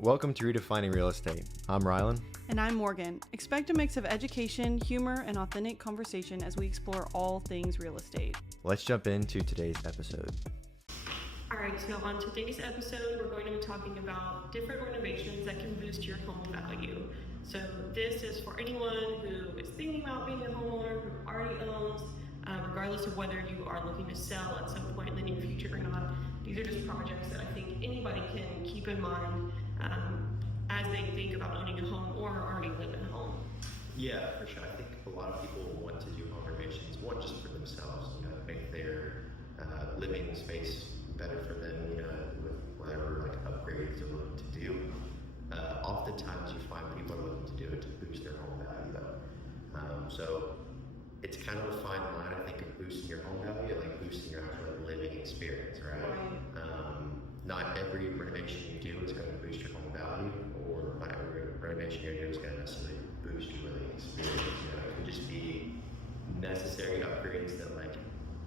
Welcome to Redefining Real Estate. I'm Rylan. And I'm Morgan. Expect a mix of education, humor, and authentic conversation as we explore all things real estate. Let's jump into today's episode. All right, so on today's episode, we're going to be talking about different renovations that can boost your home value. So this is for anyone who is thinking about being a homeowner, who already owns, regardless of whether you are looking to sell at some point in the near future or not. These are just projects that I think anybody can keep in mind as they think about owning a home or already live in a home. Yeah, for sure. I think a lot of people want to do home renovations, one just for themselves, make their living space better for them, with whatever upgrades they're looking to do. Oftentimes you find people are looking to do it to boost their home value though. So it's kind of a fine line, I think, of boosting your home value, like boosting your actual living experience, right? Not every renovation you do is going to boost your home value, or not every renovation you do is going to necessarily boost your living experience. It could just be necessary upgrades that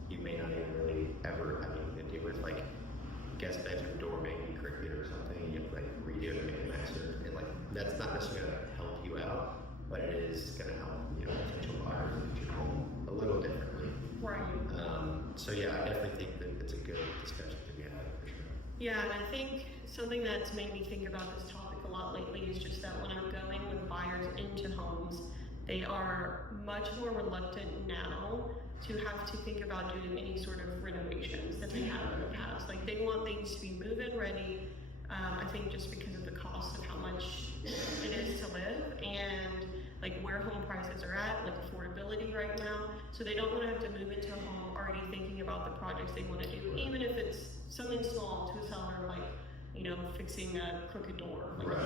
you may not even really ever have anything to do with, like guest bedroom door may be crooked or something, you have to redo it and make it nicer. And that's not necessarily going to help you out, but it is going to help potential buyers look at your home a little differently. Right. So yeah, I definitely think that it's a good discussion to be had for sure. Yeah, and I think something that's made me think about this topic a lot lately is just that when I'm going with buyers into homes, they are much more reluctant now to have to think about doing any sort of renovations that they have in the past. They want things to be move-in ready. I think just because of the cost of how much it is to live and where home prices are at, affordability right now. So they don't want to have to move into a home already thinking about the projects they want to do, even if it's something small to a seller, fixing a crooked door. Right.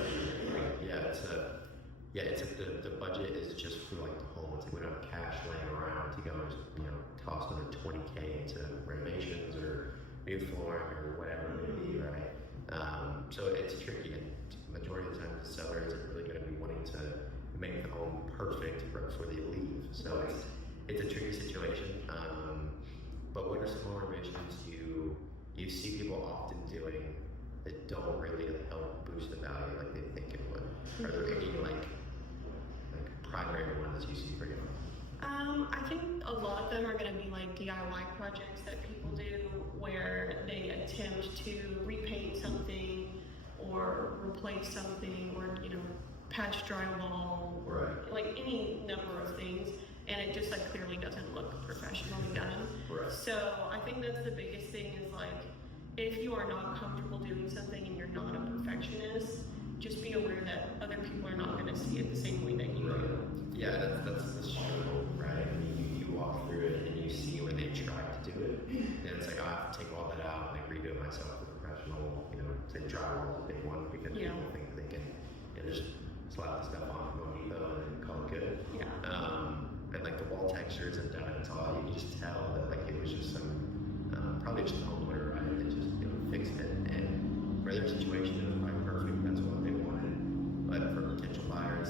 The budget is just for the home. We don't have cash laying around to go and toss another $20K into renovations or new flooring or whatever it may be, right? So it's tricky, and majority of the time the seller isn't really going to be wanting to make the home perfect right before they leave. So it's a tricky situation. But what are some home renovations you see people often doing that don't really help boost the value like they think it would? Are there any primary ones you see for you? I think a lot of them are going to be DIY projects that people do where they attempt to repaint something or replace something or patch drywall or any number of things, and it just clearly doesn't look professionally done. Right. So I think that's the biggest thing is if you are not comfortable doing something and you're not a perfectionist, just be aware that other people are not going to see it the same way that you do. Yeah, that's the struggle, right? I mean, you walk through it and you see when they try to do it, and it's I have to take all that out and redo it myself with a professional, say drywall is a big one because people think they can just slap the stuff on from Home Depot and then call it good. Yeah. And the wall textures and done it's all, you can just tell that it was just some, probably just a homeowner, right, that just fixed it, and for their situation it was probably perfect, that's what they wanted. But for potential buyers,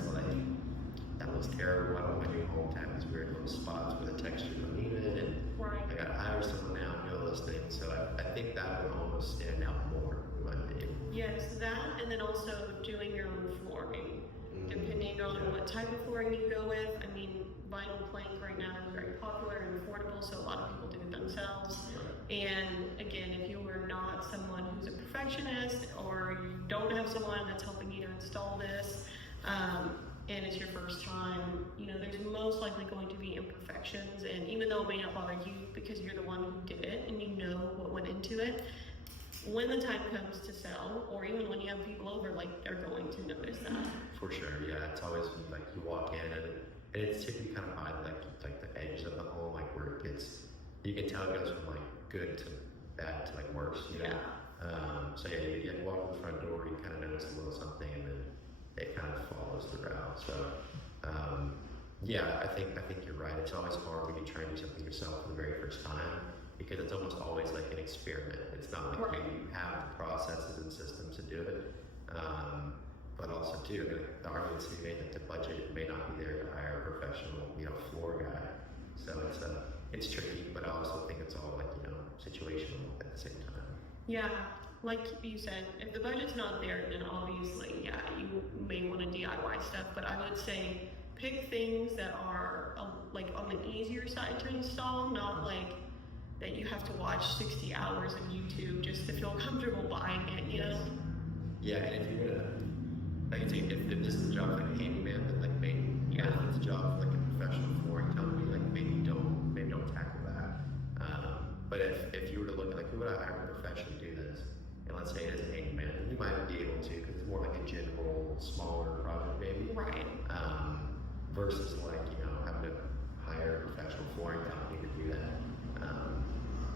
that looks terrible, I don't want my new home to have these weird little spots where the texture don't need it, and I gotta hire someone now and do all those things. So I think that would almost stand out more in my opinion. Yes, that, and then also doing your own flooring, depending on what type of flooring you go with. I mean, vinyl plank right now is very popular and affordable, so a lot of people do it themselves. And again, if you are not someone who's a perfectionist or you don't have someone that's helping you to install this, and it's your first time, there's most likely going to be imperfections. And even though it may not bother you because you're the one who did it and you know what went into it, when the time comes to sell, or even when you have people over, they're going to notice that. For sure, yeah. It's always you walk in and it's typically kind of by the edges of the home, where it gets, you can tell it goes from good to bad to worse, Yeah. So yeah, you walk in the front door, you kind of notice a little something, and then it kind of follows throughout. So yeah, I think you're right. It's always hard when you try and do something yourself for the very first time, because it's almost always an experiment. It's not you have the processes and systems to do it. But also too, the argument to be made that the budget may not be there to hire a professional, floor guy. So it's tricky, but I also think it's all situational at the same time. Yeah, like you said, if the budget's not there, then obviously, yeah, you may want to DIY stuff. But I would say pick things that are like on the easier side to install, not like that you have to watch 60 hours of YouTube just to feel comfortable buying it, you know? Yeah, and if you're gonna, like I say, if this is a job like a handyman, then like maybe, yeah, if it's a job for like a professional flooring company, like maybe don't tackle that. But if you were to look at like, who would I hire to professionally do this? And let's say it is a handyman, you might be able to, because it's more like a general, smaller project maybe. Right. Versus like, having to hire a professional flooring company to do that.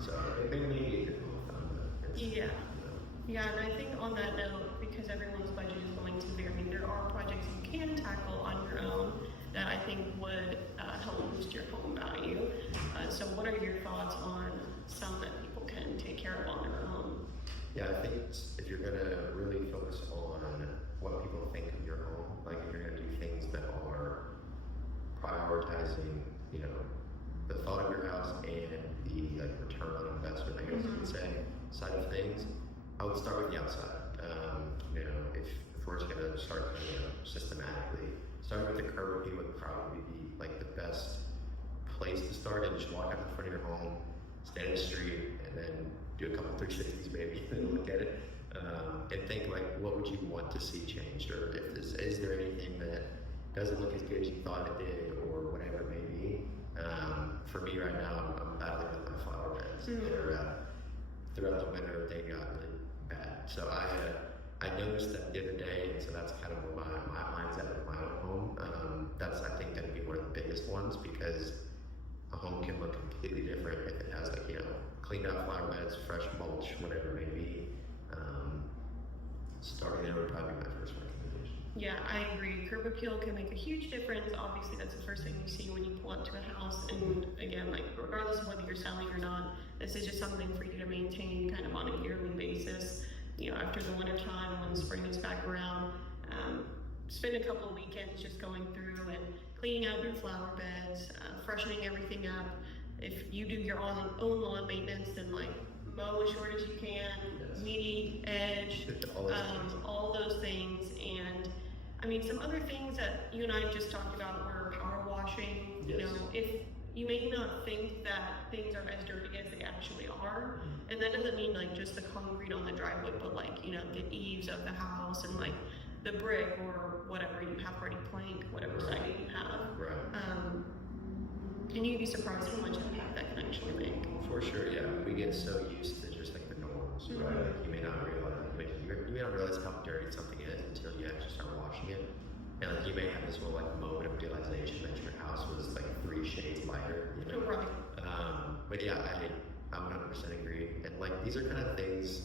So it may be a good rule of thumb. Yeah. Yeah, and I think on that note, because everyone's budget is going to vary, there are projects you can tackle on your own that I think would help boost your home value. So what are your thoughts on some that people can take care of on their own? Yeah, I think if you're gonna really focus on what people think of your home, like if you're gonna do things that are prioritizing, the thought of your house and the like return on investment, I guess you would say, side of things, I would start with the outside. If we're just gonna start, systematically, starting with the curb appeal would probably be like the best place to start, and just walk out the front of your home, stand in the street, and then do a couple 360s maybe, and look at it, and think like, what would you want to see changed, or if is there anything that doesn't look as good as you thought it did, or whatever it may be. For me right now, I'm battling with my flower beds. They're throughout the winter they got really bad. So I noticed that the other day, and so that's kind of where my mind's at with my own home. That's I think gonna be one of the biggest ones, because a home can look completely different if it has like cleaned out flower beds, fresh mulch, whatever it may be. Starting there would probably be my first recommendation. Yeah, I agree. Curb appeal can make a huge difference. Obviously, that's the first thing you see when you pull up to a house. And again, like regardless of whether you're selling or not, this is just something for you to maintain kind of on a yearly basis. After the winter time, when spring is back around, spend a couple of weekends just going through and cleaning out your flower beds, freshening everything up. If you do your own lawn maintenance, then like mow as short as you can, weed, edge, all those things. And I mean, some other things that you and I just talked about were power washing. If you may not think that things are as dirty as they actually are, and that doesn't mean like just the concrete on the driveway, but like the eaves of the house and like the brick or whatever you have already plank, whatever siding you have. Right. And you'd be surprised how much impact that can actually make. For sure, yeah. We get so used to just like the norms, right? Like you may not realize how dirty something is until you actually start washing it. And like you may have this whole like moment of realization that your house was like 3 shades lighter. Right. But yeah, I 100% agree. And like these are kind of things,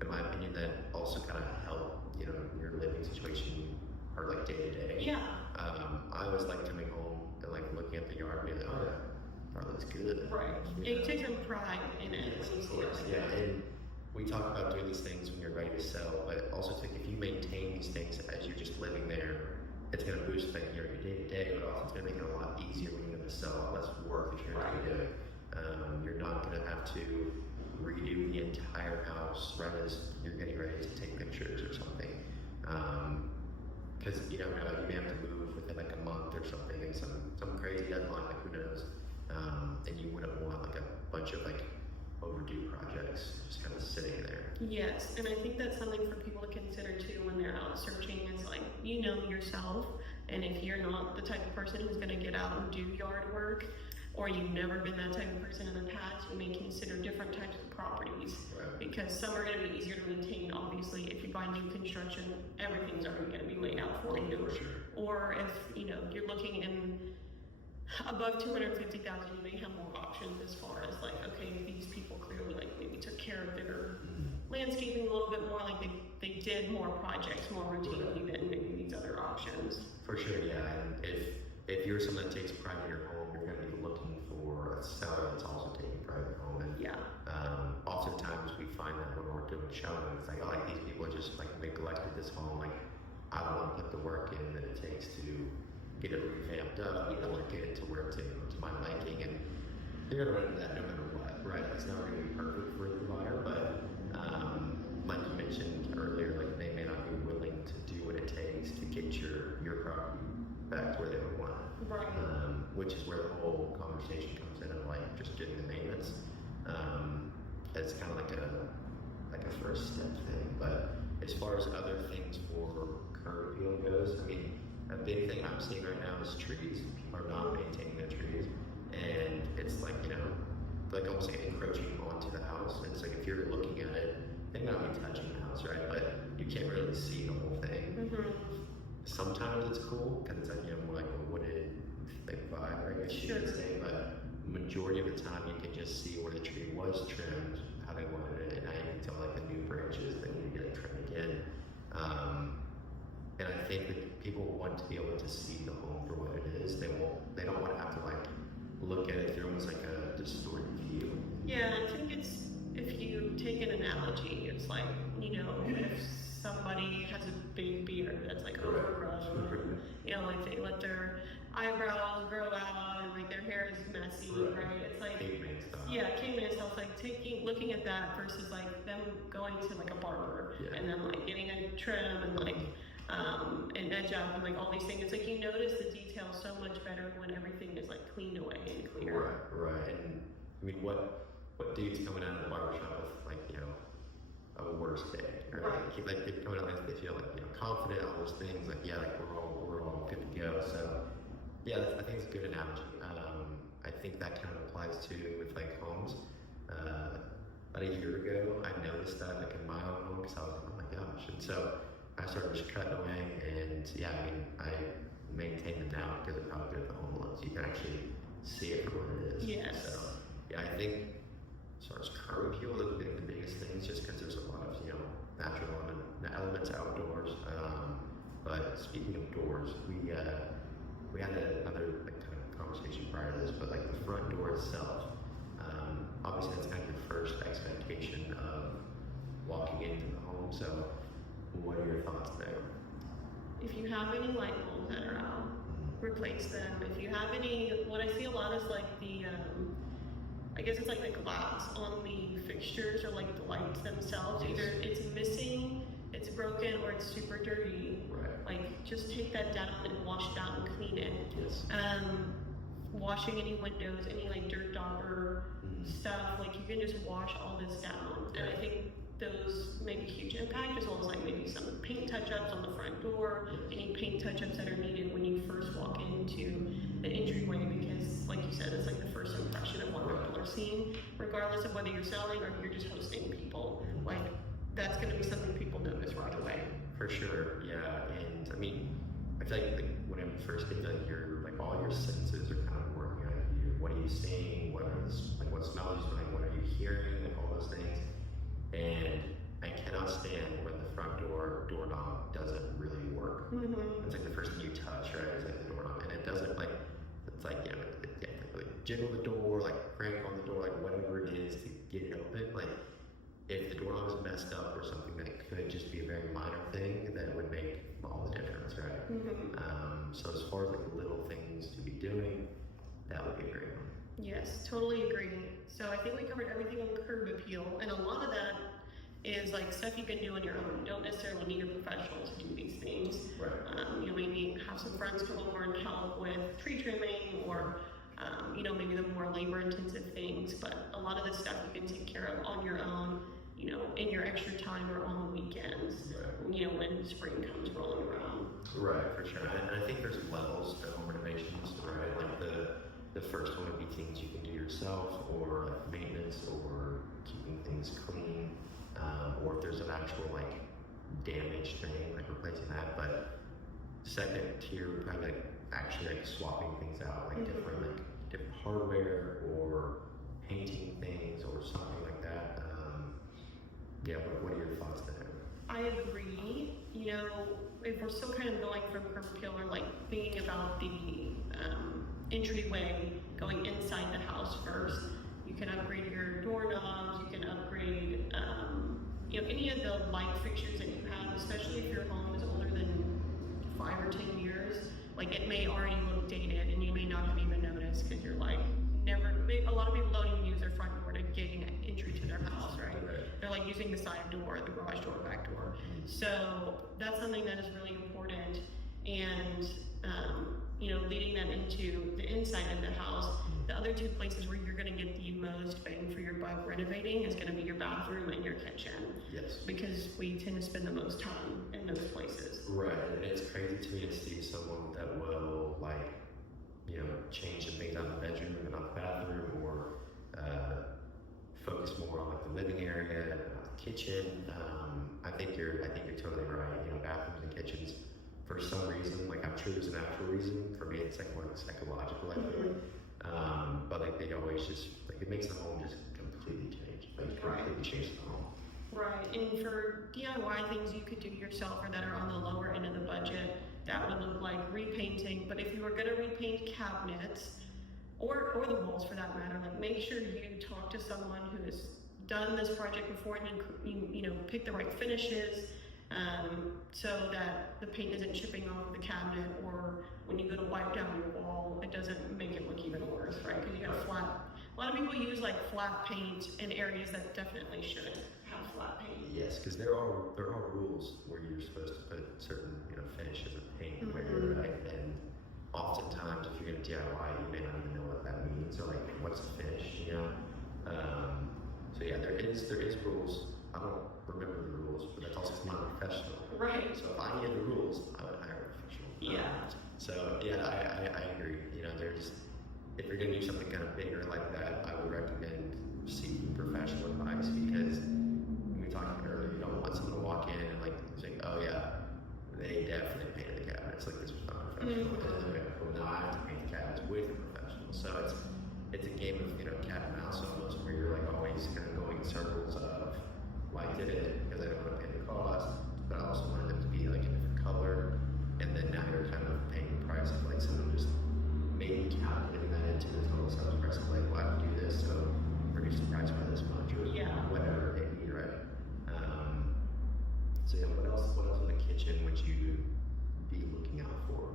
in my opinion, that also kind of help your living situation or like day to day. Yeah. I always like coming home and like looking at the yard and being like, oh yeah, that looks good. Right. And you take some pride in it. Of course, yeah. And we talk about doing these things when you're ready to sell, but also think if you maintain these things as you're just living there, it's going to boost like your day to day, but also it's going to make it a lot easier when you're going to sell, a lot less work that you're going to be doing. You're not going to have to redo the entire house right as you're getting ready to take pictures or something. Because you may have to move within like a month or something, and some crazy deadline, like who knows. And you wouldn't want like a bunch of like overdue projects just kind of sitting there. Yes, and I think that's something for people to consider too when they're out searching. Is like yourself, and if you're not the type of person who's going to get out and do yard work, or you've never been that type of person in the past, you may consider different types of properties. Right. Because some are going to be easier to maintain. Obviously, if you buy new construction, everything's already going to be laid out for you. For sure. Or if you're looking in above 250,000, you may have more options as far as like, okay, these people clearly like maybe took care of their landscaping a little bit more, like they did more projects more routinely than maybe these other options. For sure, yeah. And if you're someone that takes pride in your home, you're going to be looking for a seller that's also taking pride in their home. And yeah. Oftentimes we find that when we're doing showing, it's like, oh, like these people just like neglected this home. Like I don't want to put the work in that it takes to get it revamped up, get it to where to my liking, and you're gonna run into that no matter what, right? It's not gonna be perfect for the buyer, but like you mentioned earlier, like they may not be willing to do what it takes to get your property back to where they would want it. Right. Which is where the whole conversation comes in of like just doing the maintenance. It's kind of like a first step thing. But as far as other things for curb appeal goes, I mean, a big thing I'm seeing right now is trees. People are not maintaining their trees, and it's like like almost like encroaching onto the house. And it's like if you're looking at it, they may not be touching the house, right? But you can't really see the whole thing. Mm-hmm. Sometimes it's cool because it's like more like a wooded like vibe, I guess you could say. But majority of the time, you can just see where the tree was trimmed, how they wanted it, and now you can tell like the new branches that need to get trimmed again. And I think that people want to be able to see the home for what it is. They don't want to have to like look at it through almost like a distorted view. Yeah, I think it's, if you take an analogy, it's like, if somebody has a big beard that's like overgrown, like they let their eyebrows grow out and like their hair is messy, right? It's like, caveman stuff, like looking at that versus like them going to like a barber and then like getting a trim and like an edge up and like all these things. It's like you notice the details so much better when everything is like cleaned away and clear. Right. And I mean, what dude's coming out of the barbershop with like, a worse day? Or like they're coming out like they feel like, confident, all those things, like like we're all good to go. So I think it's a good analogy. I think that kind of applies to with like homes. About a year ago, I noticed that like in my own home because I was like, oh my gosh. And so I started just cutting away, and I maintain it now because of how good the home looks. You can actually see it for what it is. Yes. So I think as far as curb appeal, the biggest thing is just because there's a lot of natural elements outdoors. But speaking of doors, we had another like kind of conversation prior to this, but like the front door itself, obviously that's kind of your first expectation of walking into the home. So what are your thoughts there? If you have any light bulbs that are out, replace them. If you have any, what I see a lot is like the, I guess it's like the glass on the fixtures or like the lights themselves. Either it's missing, it's broken, or it's super dirty. Like just take that down and wash it out and clean it. Washing any windows, any like dirt dauber stuff, like you can just wash all this down. And I think those make a huge impact, as well as like maybe some paint touch-ups on the front door, any paint touch-ups that are needed when you first walk into the entryway, because like you said, it's like the first impression of what people are seeing, regardless of whether you're selling or you're just hosting people. Like that's going to be something people notice right away. For sure, and I mean, I feel like when I first get done here, like all your senses are kind of working on you. What are you seeing? What smells you like? What are you hearing? Like all those things. And I cannot stand when the front doorknob doesn't really work. It's like the first thing you touch, right? It's like the doorknob, and it doesn't like, it's like, like jiggle the door, like crank on the door, like whatever it is to get it open. Like if the doorknob is messed up or something that could just be a very minor thing, that would make all the difference, right? So as far as like little things to be doing, that would be a great one. Yes, totally agree. So I think we covered everything on curb appeal, and a lot of that is like stuff you can do on your own. You don't necessarily need a professional to do these things. Maybe have some friends come over and help with tree trimming, or maybe the more labor-intensive things. But a lot of this stuff you can take care of on your own, in your extra time or on the weekends. When spring comes rolling around. Right, for sure. And I think there's levels to home renovations, right? Like the first one would be things you can do yourself, or like maintenance, or keeping things clean, or if there's an actual like damaged thing, like replacing that. But second tier would probably like actually like swapping things out, like different hardware, or painting things, or something like that. What are your thoughts there? I agree. If we're still kind of going from curb appeal, or like thinking about the entryway going inside the house first, you can upgrade your doorknobs, you can upgrade any of the light fixtures that you have, especially if your home is older than 5 or 10 years. Like it may already look dated and you may not have even noticed because you're like a lot of people don't even use their front door to gain entry to their house, right? They're like using the side door, the garage door, back door. So that's something that is really important. And, leading them into the inside of the house. The other two places where you're going to get the most bang for your buck renovating is going to be your bathroom and your kitchen. Yes. Because we tend to spend the most time in those places. Right, and it's crazy to me to see someone that will, change the things on the bedroom and on the bathroom, or focus more on the living area, and the kitchen. I think you're totally right. Bathrooms and kitchens, for some reason, I'm sure there's an actual reason. For me, it's more psychological, I feel. But they always just it makes the home just completely change. Completely change the home. Right, and for DIY things you could do yourself or that are on the lower end of the budget, that would look like repainting. But if you were going to repaint cabinets, or the walls for that matter, make sure you talk to someone who has done this project before, and you pick the right finishes, so that the paint isn't chipping off the cabinet, or when you go to wipe down your wall, it doesn't make it look even worse, right? Because you got flat. A lot of people use flat paint in areas that definitely shouldn't have flat paint. Yes, because there are rules where you're supposed to put certain finishes of paint where, right? And oftentimes, if you're going to DIY, you may not even know what that means, or what's the finish, So yeah, there is rules. I don't remember the rules, but that's also not professional. Right. So if I knew the rules, I would hire a professional. Yeah. So yeah, I agree. If you're going to do something kind of bigger like that, I would recommend seeking professional advice, because we talked about earlier, you don't want someone to walk in and say, oh yeah, they definitely painted the cabinets. This was not professional. Well, no, I have to paint the cabinets with a professional. So it's a game of cat and mouse almost, where you're always kind of going in circles of I did it because I don't want to pay the cost, but I also wanted them to be a different color, and then now you're kind of paying the price of someone just maybe calculating that into the total sales price of well, I have to do this, so reduce the price by this much, or whatever it may be, right? So yeah, what else in the kitchen would you be looking out for?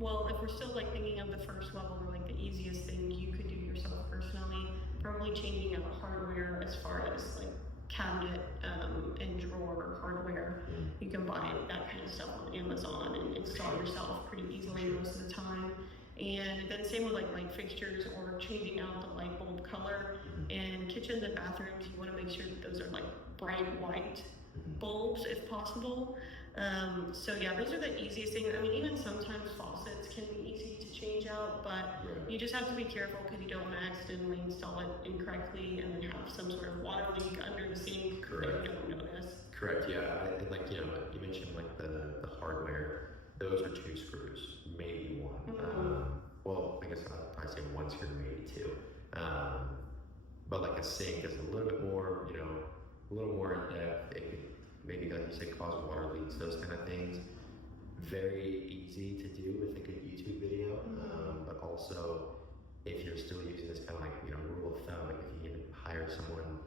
Well, if we're still thinking of the first level, or the easiest thing you could do yourself personally, probably changing out hardware as far as cabinet and drawer hardware. You can buy that kind of stuff on Amazon and install yourself pretty easily most of the time. And then same with light fixtures, or changing out the light bulb color. And kitchens and bathrooms, you want to make sure that those are bright white bulbs if possible. So yeah, those are the easiest things. Even sometimes faucets can be easy to change out, but you just have to be careful, because you don't want to accidentally install it incorrectly and then have some sort of water leak under the sink. Correct. That you don't notice. Correct. Yeah, and you mentioned the hardware. Those are 2 screws, maybe 1. Well, I guess I'd probably say 1 screw, maybe 2. But a sink is a little bit more, a little more in depth. It could maybe, you said, cause water leaks, those kind of things. Very easy to do with a good YouTube video, but also if you're still using this kind of rule of thumb, if you need to hire someone,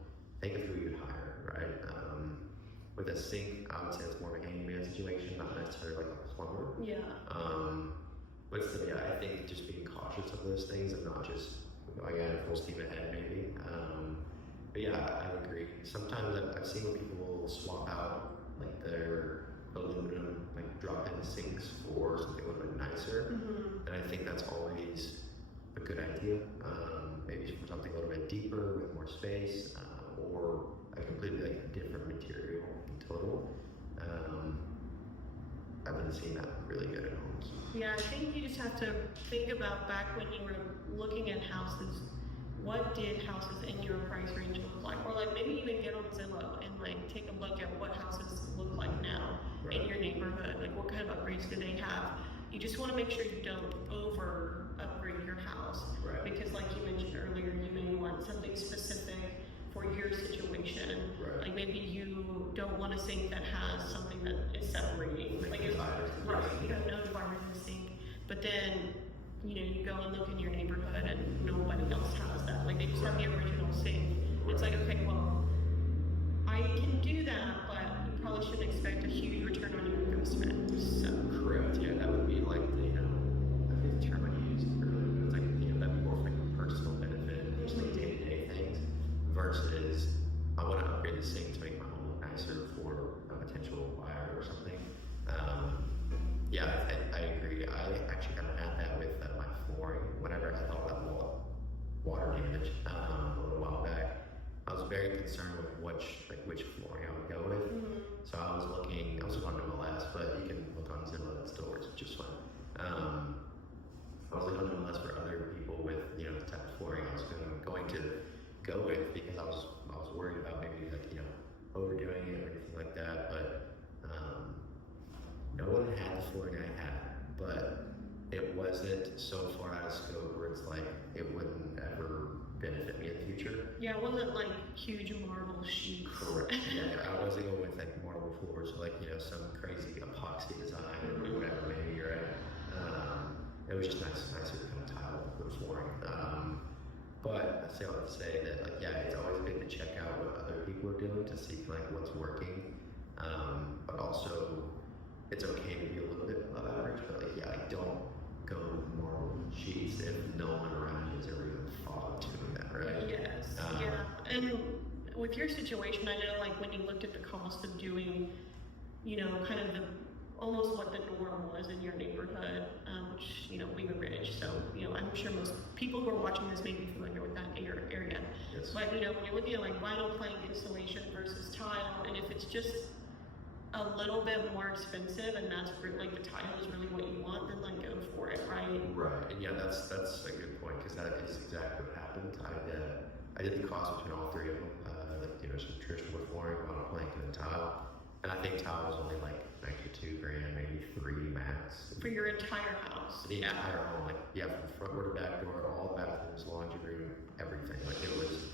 think of who you'd hire, right? With a sink, I would say it's more of a handyman situation, not necessarily a plumber. Yeah. But still, yeah, I think just being cautious of those things and not just full steam ahead, maybe. But yeah, I agree. Sometimes I've seen where people will swap out their aluminum drop-in sinks for something a little bit nicer, and I think that's always a good idea. Maybe for something a little bit deeper with more space, or a completely different material in total. I've been seeing that really good at homes. Yeah, I think you just have to think about back when you were looking at houses. What did houses in your price range look like? Or maybe even get on Zillow and take a look at what houses look like now in your neighborhood. What kind of upgrades do they have? You just want to make sure you don't over upgrade your house. Right. Because you mentioned earlier, you may want something specific for your situation. Right. Maybe you don't want a sink that has something that is separating. Right, you have no divider in the sink. But then you go and look in your neighborhood and nobody else has that. They just have the original sink. It's okay, well, I can do that, but you probably shouldn't expect a huge return on your investment. So correct. Yeah, that would be the term I used earlier. It's that'd be more for footage a little while back. I was very concerned with which flooring I would go with. So I was looking on MLS, but you can look on Zillow, that still works just fine. I was looking on MLS for other people with the type of flooring I was going to go with, because I was worried about maybe overdoing it or anything like that. But no one had the flooring I had, but it wasn't so far out of scope where it's like it wouldn't ever benefit me in the future. Yeah, it wasn't like huge marble sheets. Correct. Yeah, I wasn't going with like marble floors, like some crazy epoxy design or whatever maybe, right? It was just nicer kind of tile with flooring. But I say all that to say that it's always good to check out what other people are doing to see what's working. But also it's okay to be a little bit above average, but I don't go with marble sheets if no one around you has ever even thought of doing that, right? Yes. Yeah. And with your situation, I know when you looked at the cost of doing, kind of almost what the norm was in your neighborhood, which, we were rich, so, I'm sure most people who are watching this may be familiar with that area. Yes. But, when you're looking at vinyl plank insulation versus tile, and if it's just a little bit more expensive and that's the tile is really what you want, then go for it, right? Right, and yeah, that's a good point, because that is exactly what happened. I did the cost between all three of them, some traditional wood flooring, vinyl plank, and then tile. And I think tile was only like $2 grand, maybe $3 max. For your entire house. The entire home, from front door to back door, all the bathrooms, laundry room, everything. It was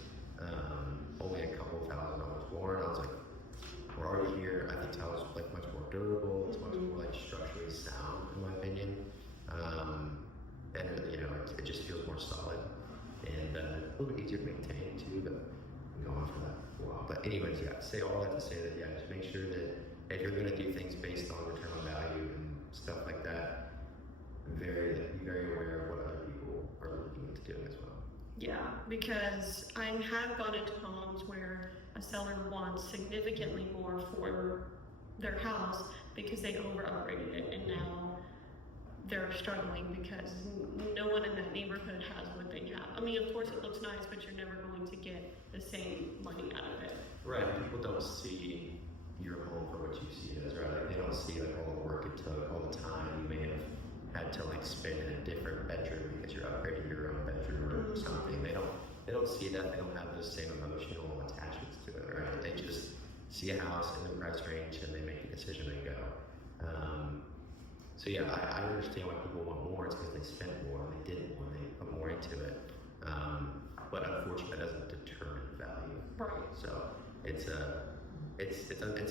only a couple $1,000 more, and I was like, we're already here. I think tile is much more durable. It's much more structurally sound, in my opinion. And it just feels more solid and a little bit easier to maintain too. But I'm going for that for a while. But anyways, say all that to say that just make sure that if you're going to do things based on return on value and stuff like that, be very aware of what other people are looking into doing as well. Yeah, because I have gone into homes where a seller wants significantly more for their house because they over upgraded it, and now they're struggling because no one in that neighborhood has what they have. I mean, of course it looks nice, but you're never going to get the same money out of it. Right, people don't see your home for what you see it as, right? They don't see all the work it took, all the time you may have had to spend in a different bedroom because you're upgrading your own bedroom or something. They don't see that. They don't have those same emotional attachments to it, right? They just see a house in the price range and they make a decision and go. So yeah, I understand why people want more. It's because they spent more and they did more and they put more into it. But unfortunately, that doesn't determine value. Right. So it's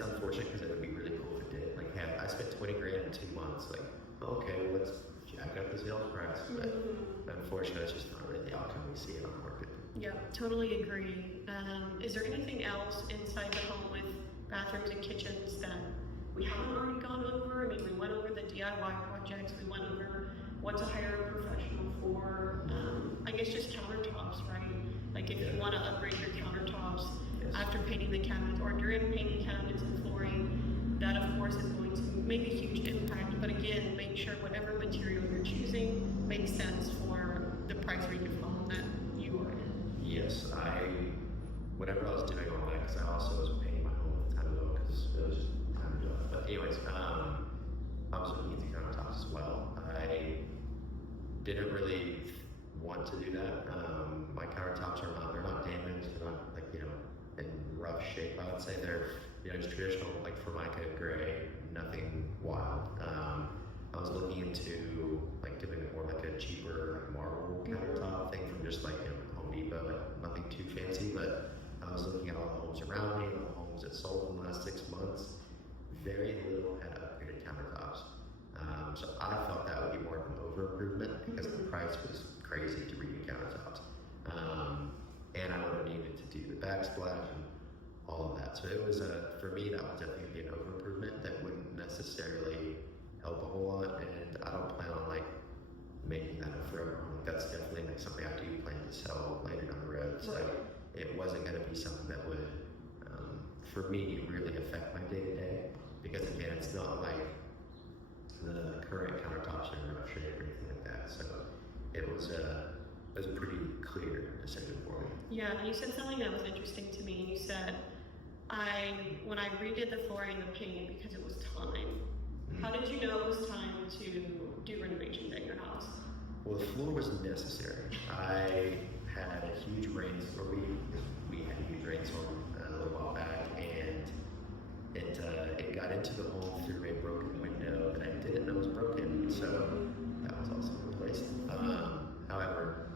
unfortunate because it would be really cool if it did. I spent $20 grand in 2 months. Okay, well, let's jack up the sales price. But unfortunately, it's just not really the outcome we see in our market. Yeah, totally agree. Is there anything else inside the home with bathrooms and kitchens that we haven't already gone over? I mean, we went over the DIY projects. We went over what to hire a professional for. I guess just countertops, right? If you want to upgrade your countertops after painting the cabinets or during painting cabinets and flooring, that of course is going to make a huge impact. But again, make sure whatever material you're choosing makes sense for the price range of home that you are in. Yes, whatever I was doing on that, because I also was painting my home at the time ago because it was just time to do it. But anyways, I was looking into countertops as well. I didn't really want to do that. My countertops they're not damaged, they're not in rough shape. I would say they're just traditional Formica gray, nothing wild. I was looking into doing more a cheaper marble countertop thing from just Home Depot, nothing too fancy. But I was looking at all the homes around me, all the homes that sold in the last 6 months. Very little had upgraded countertops. So I felt that would be more of an over improvement because the price was crazy to redo countertops. And I would have needed to do the backsplash and all of that. So it was for me, that would definitely be an over improvement that wouldn't necessarily help a whole lot. And I don't plan on making that a forever home. That's definitely something I do plan to sell later down the road. So it wasn't going to be something that would, for me, really affect my day to day. Because again, it's not the current countertops are in rough shape or anything like that. So it was was a pretty clear decision for me. Yeah, you said something that was interesting to me. You said, when I redid the flooring and the paint because it was time. How did you know it was time to do renovations at your house? Well, the floor was necessary. I had a huge rainstorm. We had a huge rainstorm a little while back, and it got into the home through a broken window that I didn't know was broken, so that was also replaced. However,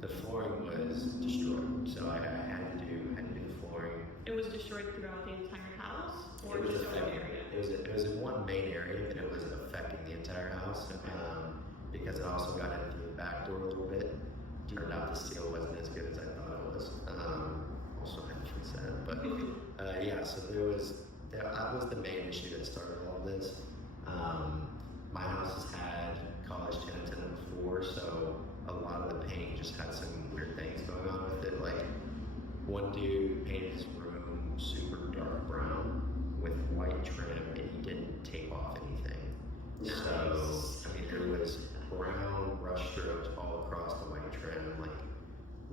the flooring was destroyed, so I had to do the flooring. It was destroyed throughout the entire house, or It was just one area? It was in one main area, but it was affecting the entire house because it also got in through the back door a little bit. Turned out the seal wasn't as good as I thought it was. Also had to fix that, but yeah. So that was the main issue that started all of this. My house has had college tenants in it before, so a lot of the paint just had some weird things going on with it. Like one dude painted his room super dark brown with white trim, and he didn't tape off anything. Nice. So I mean, there was brown brush strokes all across the white trim, like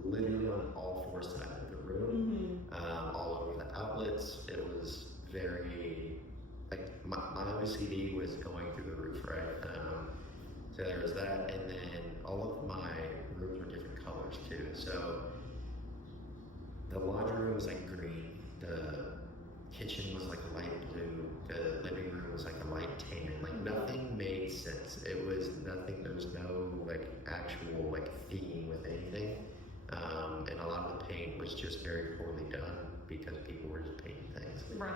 literally on all four sides of the room, all over the outlets. It was very, like, my OCD was going through the roof, right? So there was that, and then all of my rooms were different colors too. So the laundry room was like green, the kitchen was like light blue, the living room was like a light tan. Like nothing made sense. It was nothing. There was no like actual like theme with anything, and a lot of the paint was just very poorly done because people were just painting things. Right.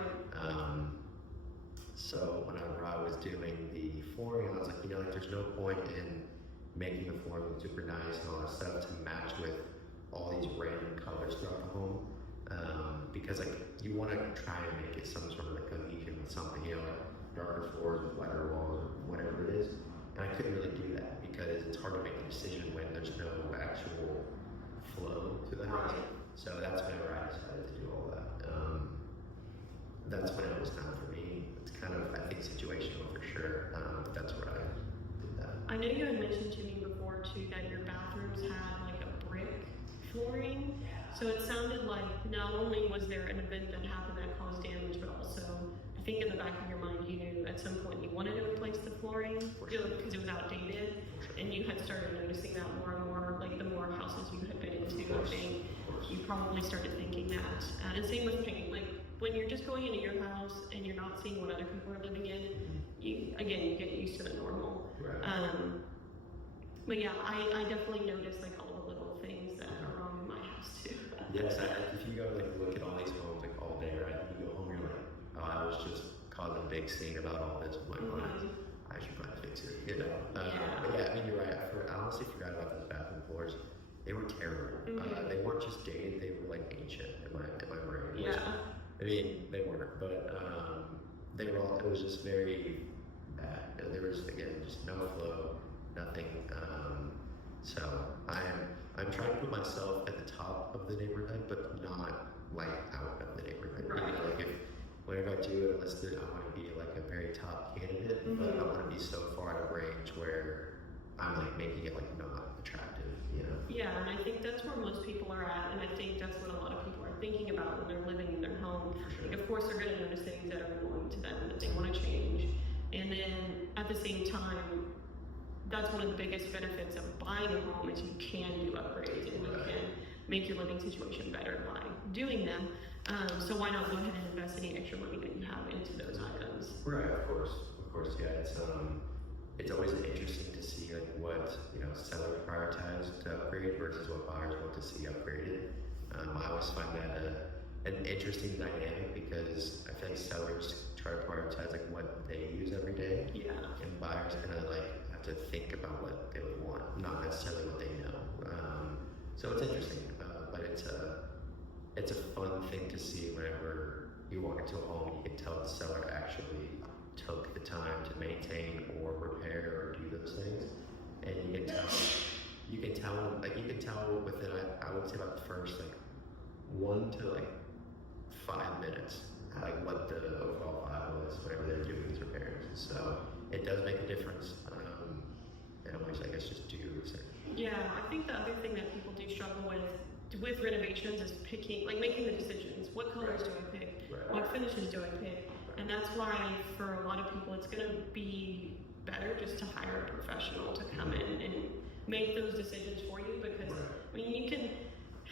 So whenever I was doing the flooring, I was like, like there's no point in making the flooring look super nice and all that stuff to match with all these random colors throughout the home. Because like you want to try and make it some sort of like cohesion with something, like darker floors with lighter walls or whatever it is. And I couldn't really do that because it's hard to make a decision when there's no actual flow to the house. So that's whenever I decided to do all that. That's when it was time for me. It's kind of, I think, situational for sure. But that's where I did that. I know you had mentioned to me before too that your bathrooms had like a brick flooring. So it sounded like not only was there an event that happened that caused damage, but also I think in the back of your mind you knew at some point you wanted to replace the flooring because it was outdated, and you had started noticing that more and more. Like the more houses you had been into, I think you probably started thinking that. And same with paint. Like when you're just going into your house and you're not seeing what other people are living in, you get used to the normal. Right. But yeah, I definitely noticed like all the little things that are wrong in my house too. Yes, if you go like look at all these homes like all day, right? You go home, you're like, oh, I was just causing a big scene about all this. I'm like, I should probably fix it, But yeah, I mean, you're right. I honestly forgot about those bathroom floors. They were terrible. They weren't just dated; they were like ancient in my brain. Yeah. I mean, they weren't, but they were all. It was just very bad. There was again just no flow, nothing. So I'm trying to put myself at the top of the neighborhood, but not like out of the neighborhood. Right. Like whenever I do it listed, I want to be like a very top candidate, but I want to be so far out of range where I'm like making it like not attractive. Yeah, and I think that's where most people are at, and I think that's what a lot of people are thinking about when they're living in their home. For sure. Like, of course, they're going to notice things that are annoying to them that they want to change, and then at the same time, that's one of the biggest benefits of buying a home is you can do upgrades and you can make your living situation better by doing them. So why not go ahead and invest any extra money that you have into those items? Right, of course, yeah. It's always interesting to see like what sellers prioritize to upgrade versus what buyers want to see upgraded. I always find that an interesting dynamic because I feel like sellers try to prioritize like what they use every day, and buyers kind of like have to think about what they would want, not necessarily what they know. So it's interesting, but it's a fun thing to see whenever you walk into a home. You can tell the seller actually took the time to maintain or repair or do those things, and you can tell within I would say about the first like 1 to like 5 minutes like what the overall vibe was whenever they're doing these repairs. So it does make a difference. and always, I guess, just do your research. Yeah, I think the other thing that people do struggle with renovations is picking, like making the decisions. What colors do I pick? Right. What finishes do I pick? And that's why for a lot of people it's gonna be better just to hire a professional to come in and make those decisions for you, because I mean you can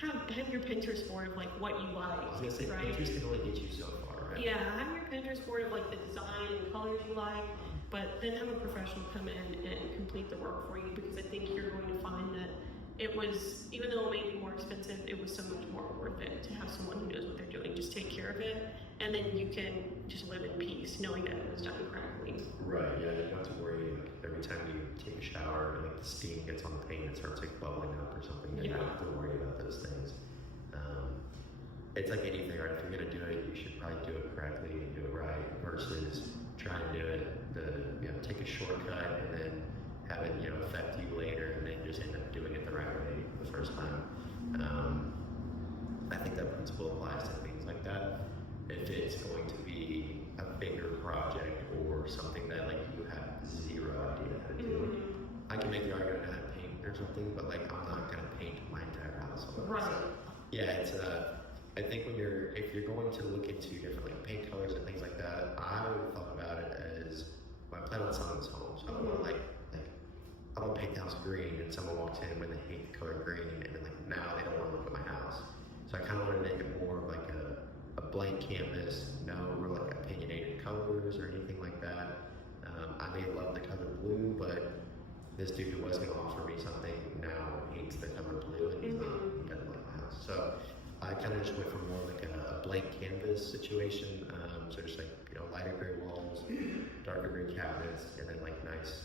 have your Pinterest board of like what you like, I was gonna say, right? Pinterest can only get you so far, right? Yeah, have your Pinterest board of like the design and colors you like, but then have a professional come in and complete the work for you, because I think you're going to find that it was, even though it may be more expensive, it was so much more worth it to have someone who knows what they're doing just take care of it, and then you can just live in peace knowing that it was done correctly. Right, yeah, you don't have to worry like, every time you take a shower and like the steam gets on the paint and starts like bubbling up or something. You don't have to worry about those things. It's like anything, right? If you're gonna do it, you should probably do it correctly and do it right, versus trying to do it take a shortcut and then have it affect you later, and then just end up doing it the right way the first time. I think that principle applies to things like that. If it's going to be a bigger project or something that like you have zero idea how to do, I can make the argument how to paint or something, but like I'm not gonna paint my entire house. Right. So, yeah, it's I think if you're going to look into different like paint colors and things like that, I would thought about it as I plan on selling this home, so I don't want to I don't paint the house green and someone walks in when they hate the color green and then like now they don't want to look at my house. So I kind of want to make it more of like a blank canvas, no real like opinionated colors or anything like that. I may love the color blue, but this dude who was going to offer me something now hates the color blue and he doesn't like my house. So I kind of just went for more like a blank canvas situation. So just like lighter gray walls, darker gray cabinets, and then like nice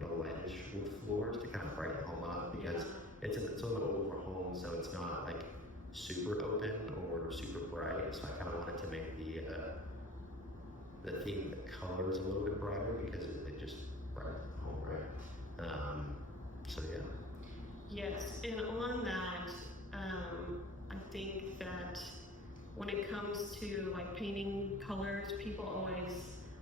ledge wood floors to kind of brighten the home up, because it's a little older home, so it's not like super open or super bright. So I kind of wanted to make the theme, the colors a little bit brighter, because it just brightens the home, right? So yeah. Yes, and on that, I think that when it comes to like painting colors, people always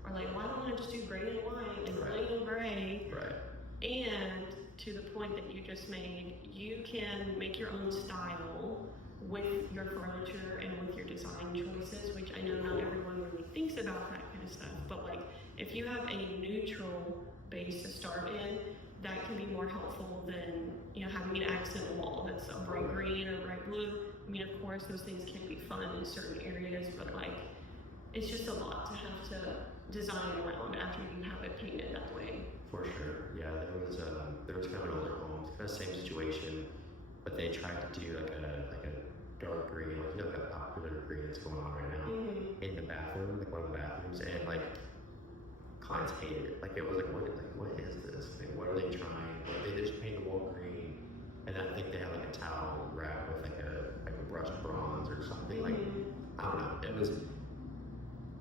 are like, why don't I just do gray and white and plain and gray? Right. And to the point that you just made, you can make your own style with your furniture and with your design choices, which I know not everyone really thinks about that kind of stuff, but like if you have a neutral base to start in, that can be more helpful than having an accent wall that's a bright green or bright blue. I mean, of course, those things can be fun in certain areas, but like it's just a lot to have to design around after you have it painted that way. For sure, yeah. There was kind of an older home, kind of same situation, but they tried to do like a dark green, like that popular green that's going on right now in the bathroom, like one of the bathrooms, and like clients hated it. Like it was like what is this? Like, what are they trying? Like they just paint the wall green, and I think they had like a towel wrapped with like a brushed bronze or something. Like I don't know.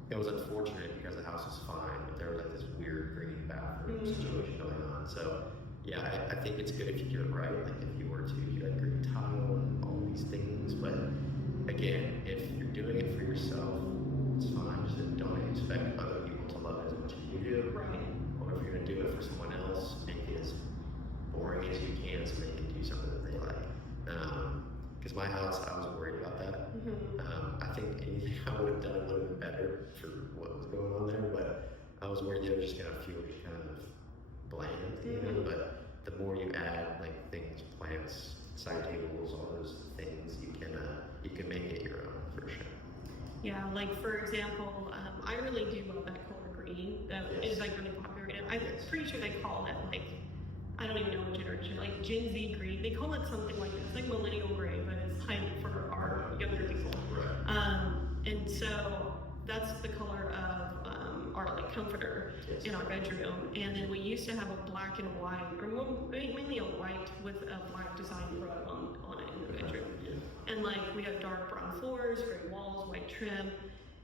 It was unfortunate because the house was fine, but there was like this weird green bathroom situation going on. So yeah, I think it's good if you do it right. Like if you were to do like green tile and all these things, but again, if you're doing it for yourself, it's fine. Just don't expect other people to love it as much as you do. Right. Or if you're gonna do it for someone else, make it as boring as you can so they can do something that they like. Because my house, I was worried about that. I think anything I would have done a little bit better for what was going on there, but I was worried it was just gonna feel kind of bland, But the more you add like things, plants, side tables, all those things, you can make it your own for sure. Yeah, like for example, I really do love that color green. That is like really popular. And I'm pretty sure they call it like, I don't even know what generation, like Gen Z green. They call it something like this, like millennial gray, but it's hype for our younger people. And so that's the color of our like comforter in our bedroom. And then we used to have a black and white, or mainly a white with a black design rug on it in the bedroom. And like we have dark brown floors, gray walls, white trim.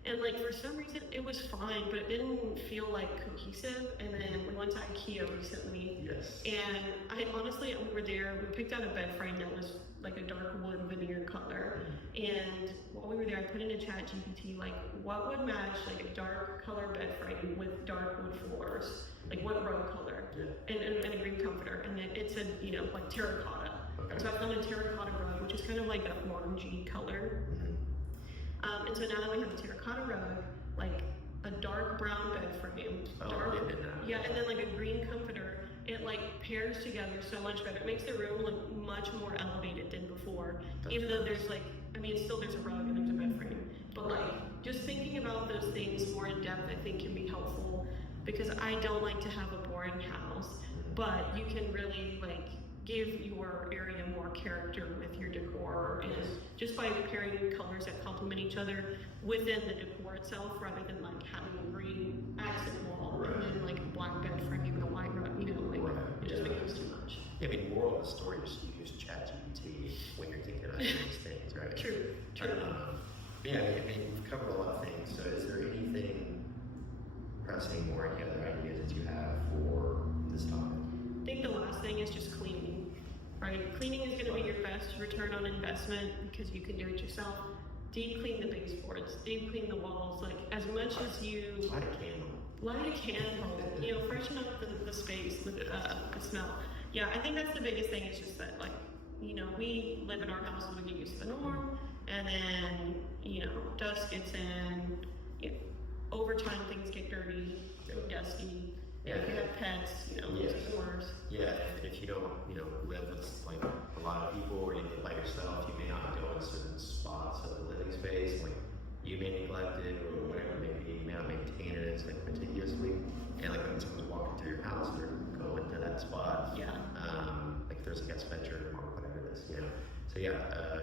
And like for some reason it was fine, but it didn't feel like cohesive. And then we went to IKEA recently. And I honestly, we were there, we picked out a bed frame that was like a dark wood veneer color. And while we were there, I put in a chat GPT, like what would match like a dark color bed frame with dark wood floors? Like what rug color? Yeah. and a green comforter, and then it said, you know, like terracotta. Okay. And so I found a terracotta rug, which is kind of like an orangey color. Mm-hmm. And so now that we have a terracotta rug, like a dark brown bed frame, Oh, dark, I didn't know. yeah, and then like a green comforter, it like pairs together so much better. It makes the room look much more elevated than before. That's Even though nice. there's like, I mean, still there's a rug and there's a bed frame, but like just thinking about those things more in depth, I think can be helpful, because I don't like to have a boring house, but you can really like give your area more character with your decor, and just by pairing colors that complement each other within the decor itself, rather than like having a green accent wall and then like a black bed frame and a white rug, you know, like it just becomes too much. Yeah, I mean, moral of the story is you use ChatGPT when you're thinking about these things, right? True. Yeah, I mean, we've covered a lot of things. So, is there anything pressing or any other ideas that you have for this topic? I think the last thing is just cleaning, right? Cleaning is going to be your best return on investment because you can do it yourself. Deep clean the baseboards, deep clean the walls, like as much as you Light a candle. light a candle, you know, freshen up the space with the smell. Yeah, I think that's the biggest thing. Is just that, like, you know, we live in our houses, we get used to the norm, and then, you know, dust gets in. Over time, things get dirty, dusty. Yeah. If you have pets, you know, Yeah. it's worse. Yeah, and if you don't, you know, live with like a lot of people or you live by yourself, you may not go in certain spots of the living space. Like you may neglect it or whatever it may be. You may not maintain it as like meticulously. And like when someone's walking through your house, they're going to that spot. Yeah. Like if there's a guest bedroom or whatever it is, you know. So yeah,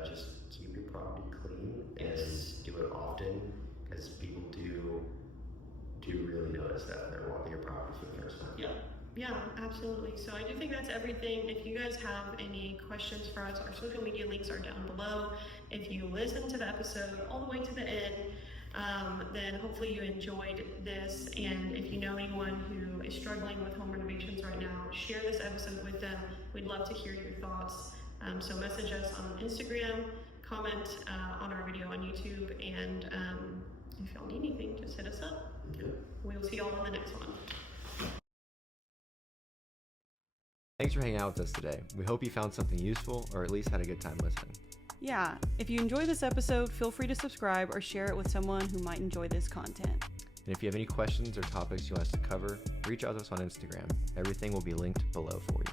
just keep your property clean and do it often, because people do really notice that when they're walking your property for the first time. Yeah, absolutely. So I do think that's everything. If you guys have any questions for us, our social media links are down below. If you listen to the episode all the way to the end, then hopefully you enjoyed this. And if you know anyone who is struggling with home renovations right now, share this episode with them. We'd love to hear your thoughts. So message us on Instagram, comment on our video on YouTube, and if y'all need anything, just hit us up. Good. We'll see y'all in the next one. Thanks for hanging out with us today. We hope you found something useful or at least had a good time listening. Yeah, if you enjoyed this episode, feel free to subscribe or share it with someone who might enjoy this content. And if you have any questions or topics you want us to cover, reach out to us on Instagram. Everything will be linked below for you.